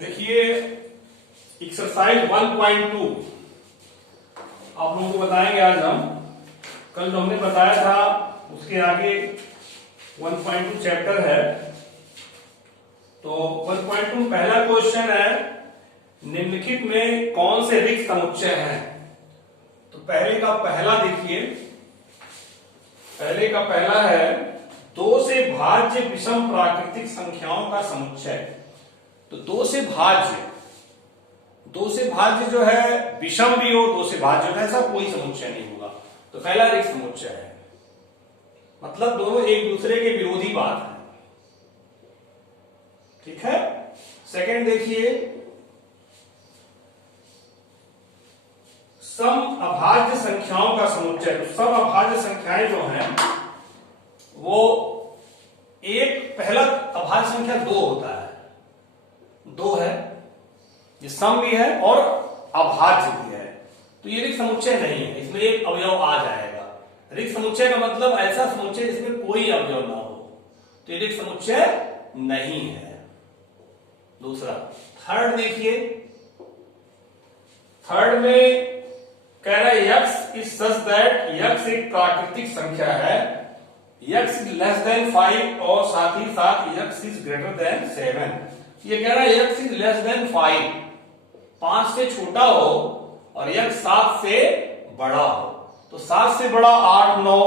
देखिए एक्सरसाइज 1.2 आप लोगों को बताएंगे आज हम। कल जो हमने बताया था उसके आगे 1.2 चैप्टर है। तो 1.2 पहला क्वेश्चन है, निम्नलिखित में कौन से रिक्त समुच्चय हैं। तो पहले का पहला देखिए, पहले का पहला है दो से भाज्य विषम प्राकृतिक संख्याओं का समुच्चय। तो दो से भाज्य जो है विषम भी हो, दो से भाज्य हो, ऐसा कोई समुच्चय नहीं होगा। तो पहला रिक्त समुच्चय है, मतलब दोनों एक दूसरे के विरोधी बात है। ठीक है। सेकंड देखिए, सम अभाज्य संख्याओं का समुच्चय। तो सम अभाज्य संख्याएं जो हैं वो एक, पहला अभाज्य संख्या दो होता है, दो है, ये सम भी है और अभाज्य भी है। तो ये रिक्त समुच्चय नहीं है, इसमें एक अवयव आ जाएगा। रिक्त समुच्चय का मतलब ऐसा समुच्चय जिसमें कोई अवयव ना हो, तो ये रिक्त समुच्चय नहीं है। दूसरा, थर्ड देखिए, थर्ड में कह रहा है x is such that x एक प्राकृतिक संख्या है, यक्स इज लेस देन 5 और साथ ही साथ यक्स इज ग्रेटर देन 7। ये कह रहा है यक्स इज लेस देन 5, 5 से छोटा हो, और यक्स 7 से बड़ा हो। तो 7 से बड़ा 8, 9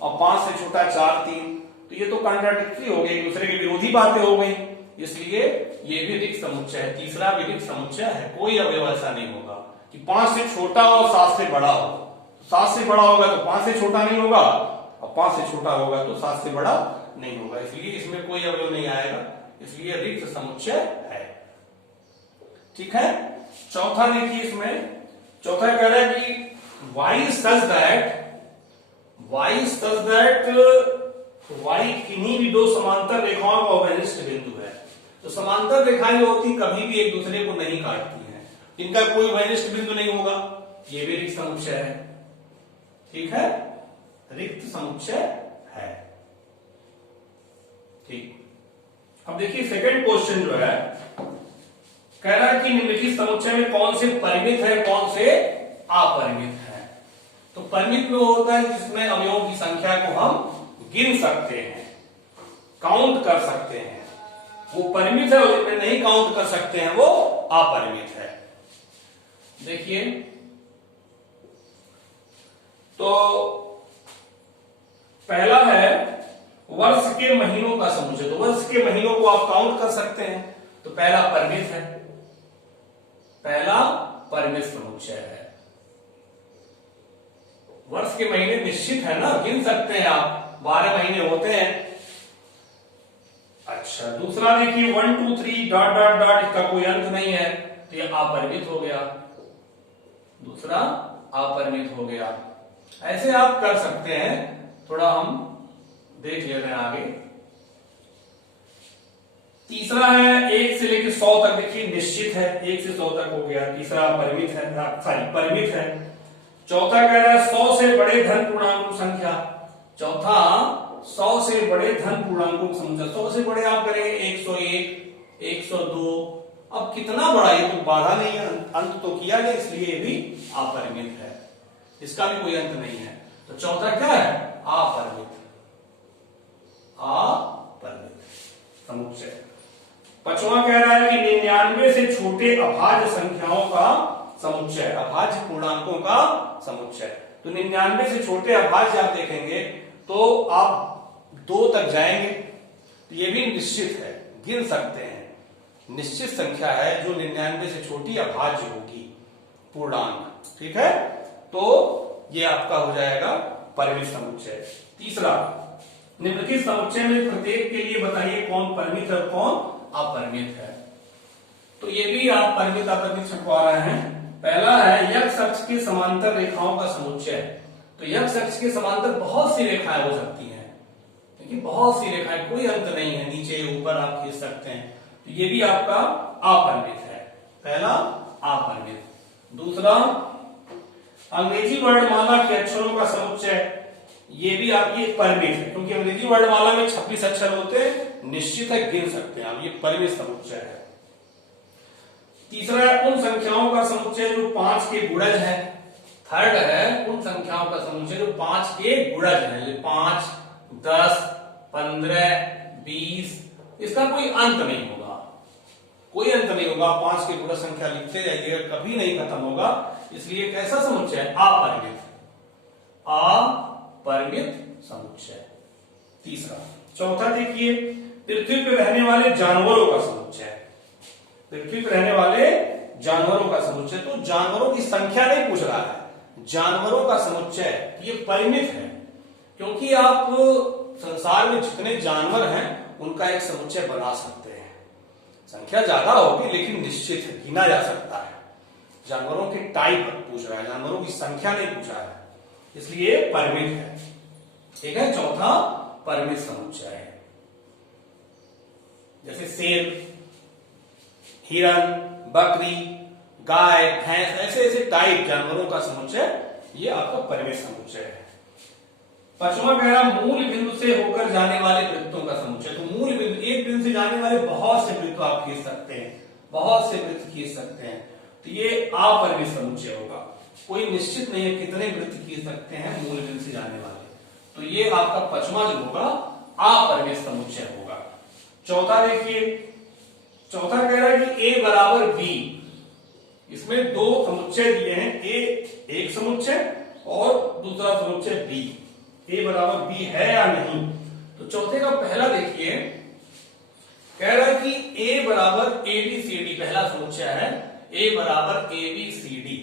और 5 से छोटा 4, 3। तो ये तो कॉन्ट्राडिक्टरी हो गई, एक दूसरे की विरोधी बातें हो गई, इसलिए ये भी रिक्त समुच्चय है। तीसरा भी रिक्त समुच्चय है, कोई अवयव ऐसा नहीं होगा कि 5 से छोटा हो और 7 से बड़ा हो। 7 से बड़ा होगा तो 5 से छोटा नहीं होगा, और 5 से छोटा होगा तो 7 से बड़ा नहीं होगा, इसलिए इसमें कोई अवयव नहीं आएगा, इसलिए रिक्त समुच्चय है। ठीक है। चौथा देखिए, इसमें चौथा कह रहा है कि y such that y किन्हीं भी दो समांतर रेखाओं का अवनिष्ठ बिंदु है। तो समांतर रेखाएं जो होती कभी भी एक दूसरे को नहीं काटती हैं, इनका कोई अवनिष्ठ बिंदु नहीं होगा, ये भी रिक्त समुच्चय है। ठीक है, रिक्त समुच्चय है। ठीक। अब देखिए सेकंड क्वेश्चन जो है, कह रहा है कि निम्नलिखित समुच्चय में कौन से परिमित है, कौन से अपरिमित है। तो परिमित में होता है जिसमें अवयवों की संख्या को हम गिन सकते हैं, काउंट कर सकते हैं, वो परिमित है, और जिसमें नहीं काउंट कर सकते हैं वो अपरिमित है। देखिए, तो पहला है वर्ष के महीनों का समुच्चय। तो वर्ष के महीनों को आप काउंट कर सकते हैं, तो पहला परिमित है, पहला परिमित समुच्चय है। वर्ष के महीने निश्चित है ना, गिन सकते हैं आप, 12 महीने होते हैं। अच्छा, दूसरा देखिए 1 2 3 डॉट डॉट डॉट, इसका कोई अंत नहीं है, तो ये अपरिमित हो गया, दूसरा अपरिमित हो गया। ऐसे आप कर सकते हैं, थोड़ा हम देख लेते हैं आगे। तीसरा है 1 से लेकर 100 तक, देखिए निश्चित है, 1 से 100 तक हो गया, तीसरा परिमित है, परिमित है। चौथा कह रहा है 100 से बड़े धन पूर्णांकों संख्या। चौथा 100 से बड़े धन पूर्णांकों की संख्या। 100 से बड़े आप करेंगे 101, 102, अब कितना बड़ा, ये तो बाधा नहीं है, अंत तो किया गया, इसलिए ये भी अपरिमित है, इसका भी कोई अंत नहीं है। तो चौथा क्या है, अपरिमित, अपरिमित समुच्चय। पांचवा कह रहा है कि 99 से छोटे अभाज्य संख्याओं का समुच्चय, अभाज्य पूर्णांकों का समुच्चय। तो 99 से छोटे अभाज्य आप देखेंगे तो आप 2 तक जाएंगे, तो ये भी निश्चित है, गिन सकते हैं, निश्चित संख्या है जो 99 से छोटी अभाज्य होगी, पूर्णांक। ठीक है, तो ये आपका हो जाएगा परिमित समुच्चय। तीसरा, निम्नलिखित समुच्चय में प्रत्येक के लिए बताइए कौन परिमित है और कौन अपरिमित है। तो ये भी आप परिमित अपरिमित छपवा रहे हैं। पहला है यक्स अक्ष के समांतर रेखाओं का समुच्चय। तो यक्स अक्ष के समांतर बहुत सी रेखाएं हो सकती हैं, देखिए बहुत सी रेखाएं, कोई अंत नहीं है, नीचे ऊपर आप खींच सकते हैं, तो ये भी आपका अपरिमित है, पहला अपरिमित। दूसरा, अंग्रेजी वर्णमाला के अक्षरों का समुच्चय, ये भी आपकी परिमित है, क्योंकि अंग्रेजी वर्णमाला में 26 अक्षर होते हैं, निश्चित है, गिन सकते हैं आप, ये परिमित समुच्चय है। तीसरा है उन संख्याओं का समुच्चय जो 5 के गुणज है। थर्ड है उन संख्याओं का समुच्चय जो 5 के गुणज है। 5, 10, 15, 20, इसका कोई अंत नहीं होगा, कोई अंत नहीं होगा। 5 के गुणज संख्या लिखते जाइएगा, कभी नहीं खत्म होगा। इसलिए कैसा समुच्चय है? अपरिमित, अपरिमित समुच्चय। तीसरा। चौथा देखिए, पृथ्वी पर रहने वाले जानवरों का समुच्चय। पृथ्वी पर रहने वाले जानवरों का समुच्चय, तो जानवरों की संख्या नहीं पूछ रहा है, जानवरों का समुच्चय ये परिमित है, क्योंकि आप संसार में जितने जानवर हैं उनका एक समुच्चय बना सकते हैं। संख्या ज्यादा होगी लेकिन निश्चित है, गिना जा सकता है। जानवरों के टाइप पूछ रहा है, जानवरों की संख्या नहीं पूछा है, इसलिए परिमित है। ठीक है, चौथा परिमित समुच्चय है। जैसे शेर, हिरन, बकरी, गाय, भैंस, ऐसे ऐसे टाइप जानवरों का समुच्चय ये आपका परिमित समुच्चय है। पांचवा कह रहा मूल बिंदु से होकर जाने वाले वृत्तों का समुच्चय। तो मूल बिंदु, एक बिंदु से जाने वाले बहुत से वृत्त आप खींच सकते हैं, बहुत से वृत्त खींच सकते हैं, तो ये अपरिमित समुच्चय होगा। कोई निश्चित नहीं है कितने वृत्त खींच सकते हैं मूल बिंदु से जाने वाले, तो ये आपका पांचवा जो होगा अपरिमित समुच्चय होगा। चौथा देखिए, चौथा कह रहा है कि a बराबर b, इसमें दो समुच्चय दिए हैं, a एक समुच्चय और दूसरा समुच्चय b। a बराबर b है या नहीं? तो चौथे का पहला देखिए, कह रहा है कि a बराबर abcd, पहला समुच्चय है a बराबर abcd,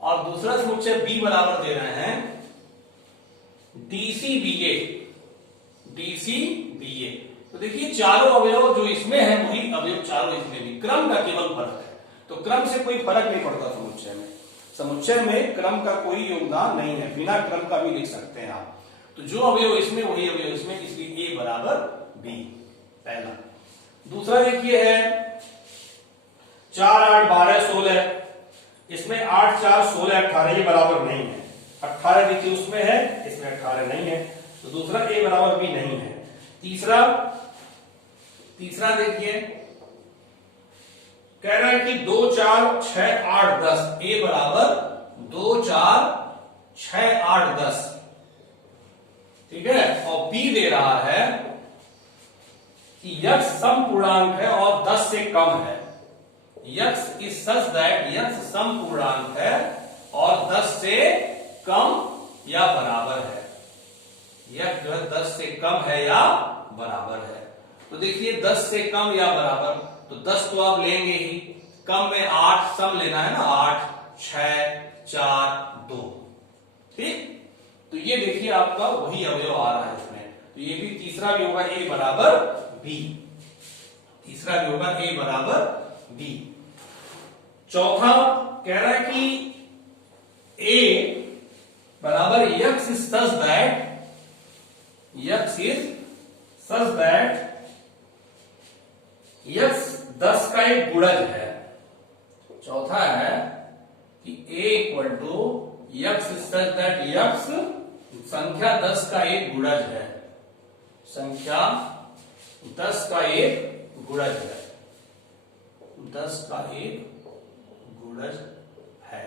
और दूसरा समुच्चय b बराबर दे रहे हैं dcba, dcba। तो देखिए चारों अवयव जो इसमें है वही अवयव चारों इसमें भी, क्रम का केवल फर्क है। तो क्रम से कोई फर्क नहीं पड़ता समुच्चय में, समुच्चय में क्रम का कोई योगदान नहीं है, बिना क्रम का भी लिख सकते हैं आप। तो जो अवयव इसमें वही अवयव इसमें, इसलिए a बराबर b, पहला। दूसरा देखिए है 4, 8, 12, 16, इसमें 8, 4, 16, 18 ये बराबर नहीं है। 18 देखिए उसमें है, इसमें 18 नहीं है, तो दूसरा a बराबर b नहीं है। तीसरा देखिए, कह रहा है कि 2, 4, 6, 8, 10, a बराबर 2, 4, 6, 8, 10, ठीक है। और b दे रहा है कि यक्ष सम पूर्णांक है और 10 से कम है। यक्ष इज सच दैट यक्ष सम पूर्णांक है और 10 से कम या बराबर है। यक्ष जो है 10 से कम है या बराबर है। तो देखिए 10 से कम या बराबर, तो 10 तो आप लेंगे ही, कम में 8 सम लेना है ना, 8, 6, 4, 2, ठीक। तो ये देखिए आपका वही अवयव आ रहा है इसमें, तो ये भी तीसरा भी होगा a बराबर b, तीसरा भी होगा a बराबर b। चौथा कह रहा है कि a बराबर यक्ष इज सच दैट, यक्ष इज सच दैट यक्ष 10 का एक गुणज है। चौथा है कि a इक्वल टू यक्ष सच दैट यक्ष संख्या 10 का एक गुणज है, संख्या 10 का एक गुणज है, 10 का एक गुणज है।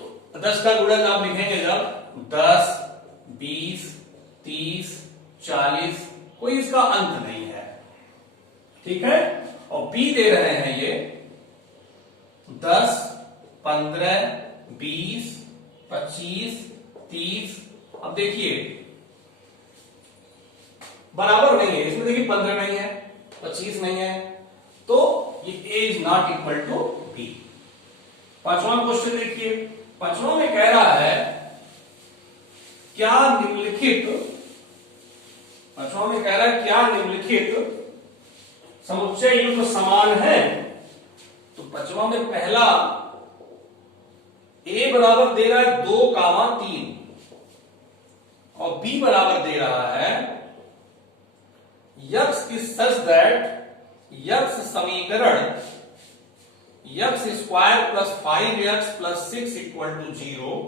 तो 10 का गुणज आप लिखेंगे जब 10, 20, 30, 40, कोई इसका अंत नहीं है, ठीक है। और b दे रहे हैं ये 10, 15, 20, 25, 30। अब देखिए बराबर नहीं है, इसमें देखिए 15 नहीं है, 25 नहीं है, तो ये a is not equal to b। पांचवा क्वेश्चन देखिए, पांचवा में कह रहा है क्या निम्नलिखित, पांचवा में कह रहा है क्या निम्नलिखित समुच्चय युग्म समान है। तो पांचवा में पहला a बराबर दे रहा है 2, 3 और b बराबर दे रहा है यक्ष इज सच दैट यक्ष समीकरण x square plus 5x plus 6 equal to 0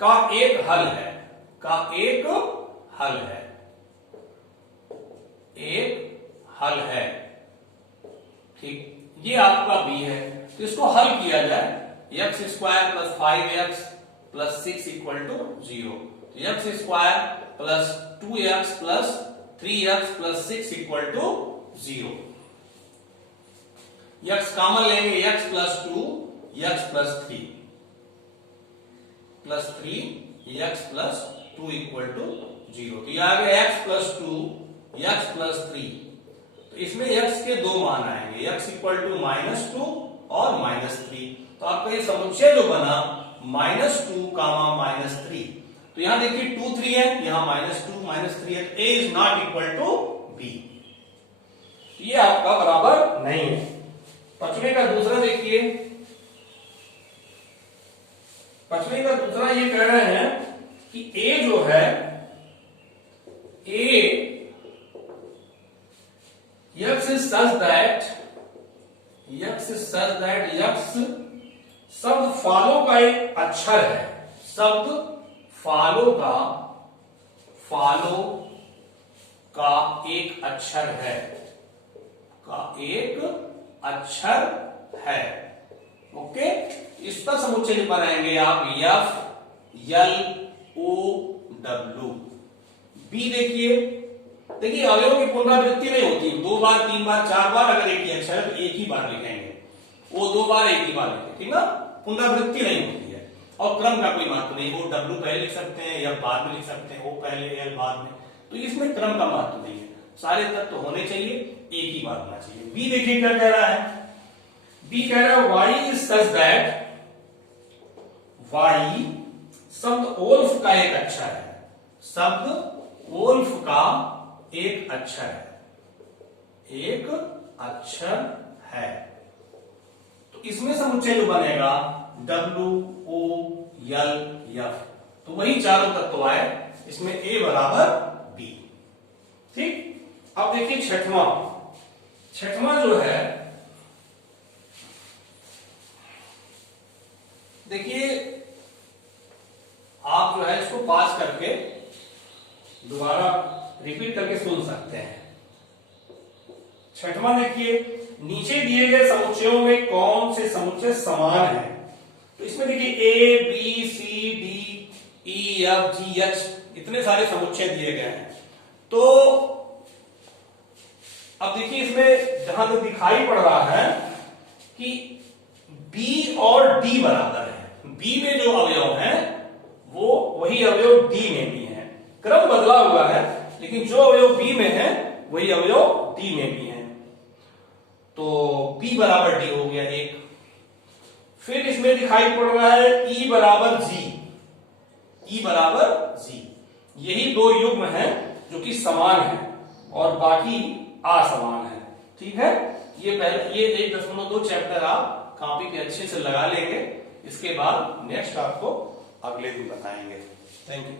का एक हल है, का एक हल है, एक हल है। ठीक, ये आपका b है। तो इसको हल किया जाए, x square plus 5x plus 6 equal to 0। X square plus 2x plus 3x plus 6 equal to 0। x common लेंगे, x plus 2 x plus 3 plus 3 x plus 2 equal to 0। तो ये आ गया x प्लस 2 x प्लस 3। तो इसमें x के दो मान आएंगे, x इक्वल टू -2 और -3। तो आपका ये समुच्चय जो बना -2 कामा -3। तो यहां देखिए 2 3 है, यहां -2 -3 है, a is not equal to b। ये आपका बराबर नहीं है। पचवे का दूसरा देखिए, पचवे का दूसरा ये कह रहे हैं कि a जो है, a x is such that x शब्द फालो का एक अक्षर है, शब्द फालो का एक अक्षर है, ओके। इसका समुच्चय बनाएंगे आप F L O W। B देखिए अवयवों की पुनरावृत्ति नहीं होती, 2 बार 3 बार 4 बार अगर एक ही अक्षर है तो एक ही बार लिखेंगे, वो 2 बार एक ही बार लिखेंगे, ठीक ना, पुनरावृत्ति नहीं होती है। और क्रम का कोई महत्व नहीं, वो W पहले लिख सकते हैं या बाद में लिख सकते हैं, O पहले L बाद में, तो इसमें क्रम का महत्व नहीं है। सारे तत्व होने चाहिए, एक ही बार होना चाहिए। बी देखिए क्या कह रहा है, बी कह रहा है y is such that y शब्द ओल्फ का एक अक्षर है, शब्द ओल्फ का एक अक्षर है। तो इसमें समुच्चय जो बनेगा W O L F। तो वही चारों तत्व आए, इसमें A बराबर B। ठीक, अब देखिए छठवां जो है, देखिए आप जो है इसको पास करके दोबारा रिपीट करके सुन सकते हैं। छठवां देखिए, नीचे दिए गए समुच्चयों में कौन से समुच्चय समान हैं? तो इसमें देखिए A B C D E F G H इतने सारे समुच्चय दिए गए हैं। तो अब देखिए इसमें जहां तक दिखाई पड़ रहा है कि B और D बराबर है, B में जो अवयव है वो वही अवयव D में भी है, क्रम बदला हुआ है लेकिन जो अवयव B में है वही अवयव D में भी है। तो B बराबर D हो गया एक। फिर इसमें दिखाई पड़ रहा है E बराबर G, यही दो युग्म हैं जो कि समान है और बाकी असमान है। ठीक है, ये 1.2 चैप्टर आप कॉपी पे अच्छे से लगा लेंगे, इसके बाद नेक्स्ट आपको अगले दिन बताएंगे। Thank you.